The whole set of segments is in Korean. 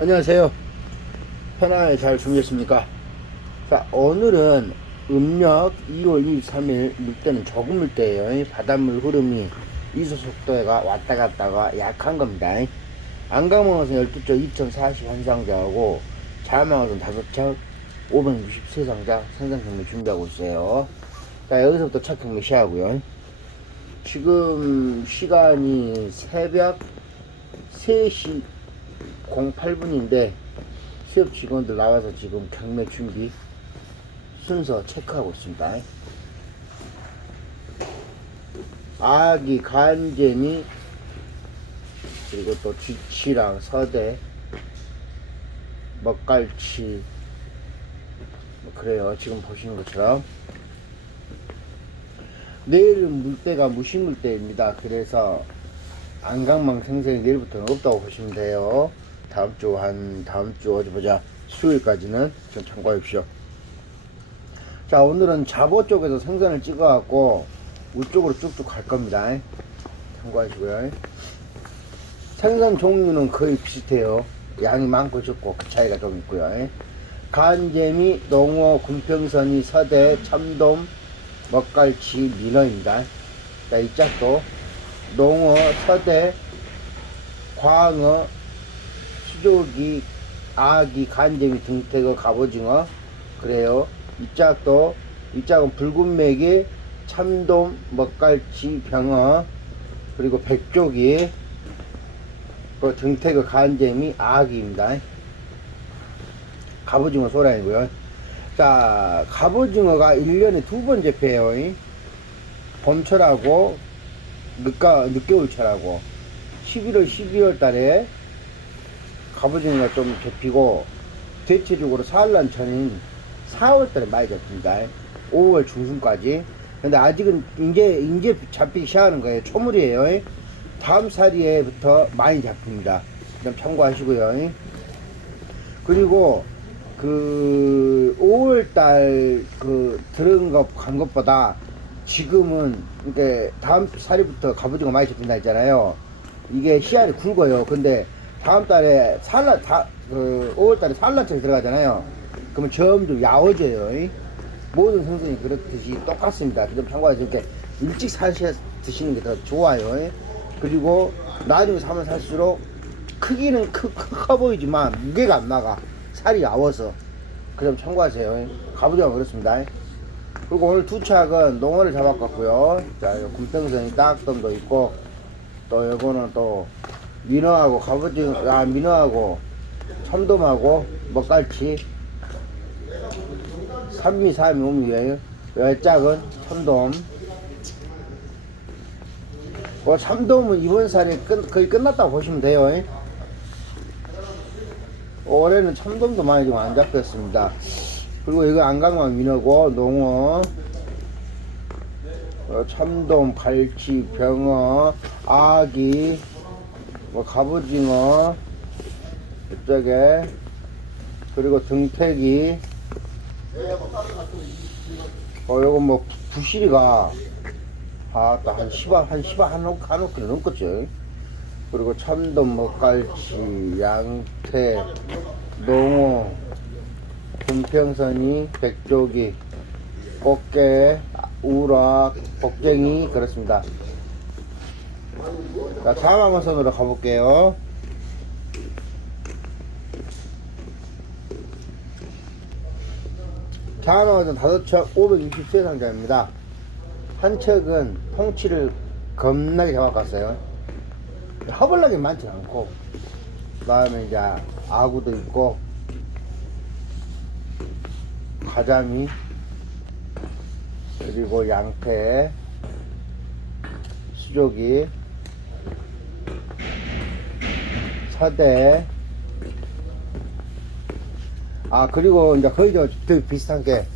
안녕하세요. 편안하게 잘 주무셨습니까? 자, 오늘은 음력 2월 23일 물때는 적은 물때예요. 바닷물 흐름이 이소 속도가 왔다 갔다가 약한 겁니다. 안강망어선 12쪽 2040 한상자하고 자양망어선 5척 563상자 생산 경매 준비하고 있어요. 자, 여기서부터 첫 경매 시작하고요. 지금 시간이 새벽 3시 08분인데 시업 직원들 나와서 지금 경매 준비 순서 체크하고 있습니다. 아기 간제니 그리고 또 쥐치랑 서대 먹갈치 뭐 그래요. 지금 보시는 것처럼. 내일은 물때가 무심물때입니다. 그래서 안강망 생선이 내일부터는 없다고 보시면 돼요. 다음 주 한 다음 주 어디 보자. 수요일까지는 좀 참고하십시오. 자 오늘은 자보 쪽에서 생선을 찍어 갖고 우쪽으로 쭉쭉 갈 겁니다. 참고하시고요. 생선 종류는 거의 비슷해요. 양이 많고 적고 그 차이가 좀 있고요. 간재미, 농어, 군평선이, 서대, 참돔, 먹갈치, 민어입니다. 자, 이 짝도 농어, 서대, 광어, 수조기, 아기, 간재미, 등태거, 갑오징어 그래요. 이 짝도 이 짝은 붉은 맥이 참돔, 먹갈치, 병어 그리고 백조기 그 등태거, 간재미, 아기입니다. 갑오징어 소란이고요. 자, 갑오징어가 1년에 두 번. 이. 봄철하고 늦가, 늦겨울철하고 11월, 12월 달에 갑오징어가 좀 잡히고 대체적으로 사흘란천인 4월 달에 많이 잡힙니다. 5월 중순까지. 근데 아직은 이제, 이제 잡히기 시작하는 거예요. 초물이에요. 다음 사리에부터 많이 잡힙니다. 좀 참고하시고요. 그리고 그 5월달 그 들은 것 간 것보다 지금은 이게 다음 사리부터 갑오징어 많이 잡힌다 했잖아요. 이게 씨알이 굵어요. 근데 다음 달에 산란 다 그 5월 달에 산란철 들어가잖아요. 그러면 점점 야워져요. 이. 모든 생선이 그렇듯이 똑같습니다. 좀 참고하세요. 이렇게 일찍 사셔 드시는 게 더 좋아요. 이. 그리고 나중에 사면 살수록 크기는 크, 크, 커 보이지만 무게가 안 나가. 살이 야워서. 그럼 참고하세요. 갑오징어 그렇습니다. 그리고 오늘 두 착은 농어를 잡아갔고요. 자, 요 군평선이 딱돔도 있고, 또 요거는 또 민어하고 갑오징어, 아, 민어하고 참돔하고 먹갈치, 삼미, 사미, 오미예요. 요 짝은 참돔. 뭐 참돔은 이번 살이 끝, 거의 끝났다고 보시면 돼요. 올해는 참돔도 많이 좀 안 잡혔습니다. 그리고 이거 안강왕 민어고 농어 어, 참돔, 갈치, 병어, 아기, 뭐 갑오징어 이쪽에 그리고 등태기. 어 요거 뭐 부시리가 아따 한 10화 한 10화 한, 한 오키로 넘겠죠 그리고 참돔, 먹갈치, 양태, 농어, 금평선이, 백조기, 꽃게, 우락, 복쟁이 그렇습니다. 자, 자망어선으로 가볼게요. 자망어선 다섯 척 563상자입니다. 한 척은 통치를 겁나게 잡아갔어요. 허벌나게 많지 않고 그 다음에 이제 아구도 있고 가자미 그리고 양태 수조기 서대 아 그리고 이제 거의 저 되게 비슷한 게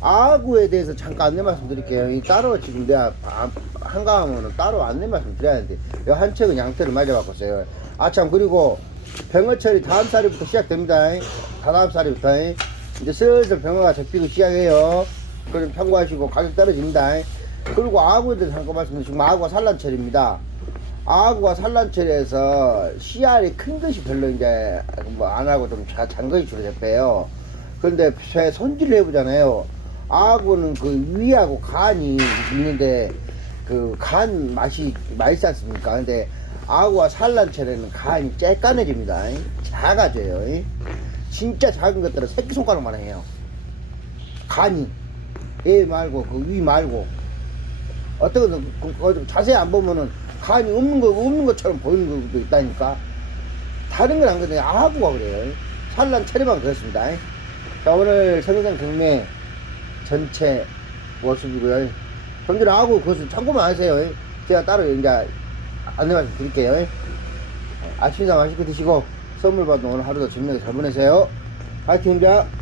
아구에 대해서 잠깐 안내 말씀드릴게요. 이 따로 지금 내가 아- 한가하면은 따로 안내 말씀 드려야 이한 척은 양태를 맞아바꿨어요. 아참 그리고 병어철이 다음 살부터 시작됩니다. 다다음 살부터 이제 슬슬 병어가 잡히고 시작해요. 그럼 참고하시고 가격 떨어집니다. 그리고 아구에 대해서 잠깐 말씀드리면 아구가 산란철입니다. 아구가 산란철에서 씨알이 큰 것이 별로 이제 뭐 안 하고 좀 자- 작은 것이 주로 잡혀요. 그런데 새 손질을 해보잖아요. 아구는 그 위하고 간이 있는데 그 간 맛이 맛있지 않습니까? 근데 아구와 산란철에는 간이 쬐까매집니다. 작아져요. 진짜 작은 것들은 새끼손가락만 해요. 간이. 얘 말고 그 위 말고. 어떤 거 그- 그- 자세히 안 보면은 간이 없는 거 없는 것처럼 보이는 것도 있다니까. 다른 건 안 그래요 아구가 그래요. 산란 체리만 그렇습니다. 자 오늘 성장 경매 전체 모습이고요. 아구 그것을 참고만 하세요. 제가 따로 이제 안내 말씀 드릴게요. 아침상 맛있게 드시고 선물 받은 오늘 하루도 재미나게 잘 보내세요. 파이팅입니다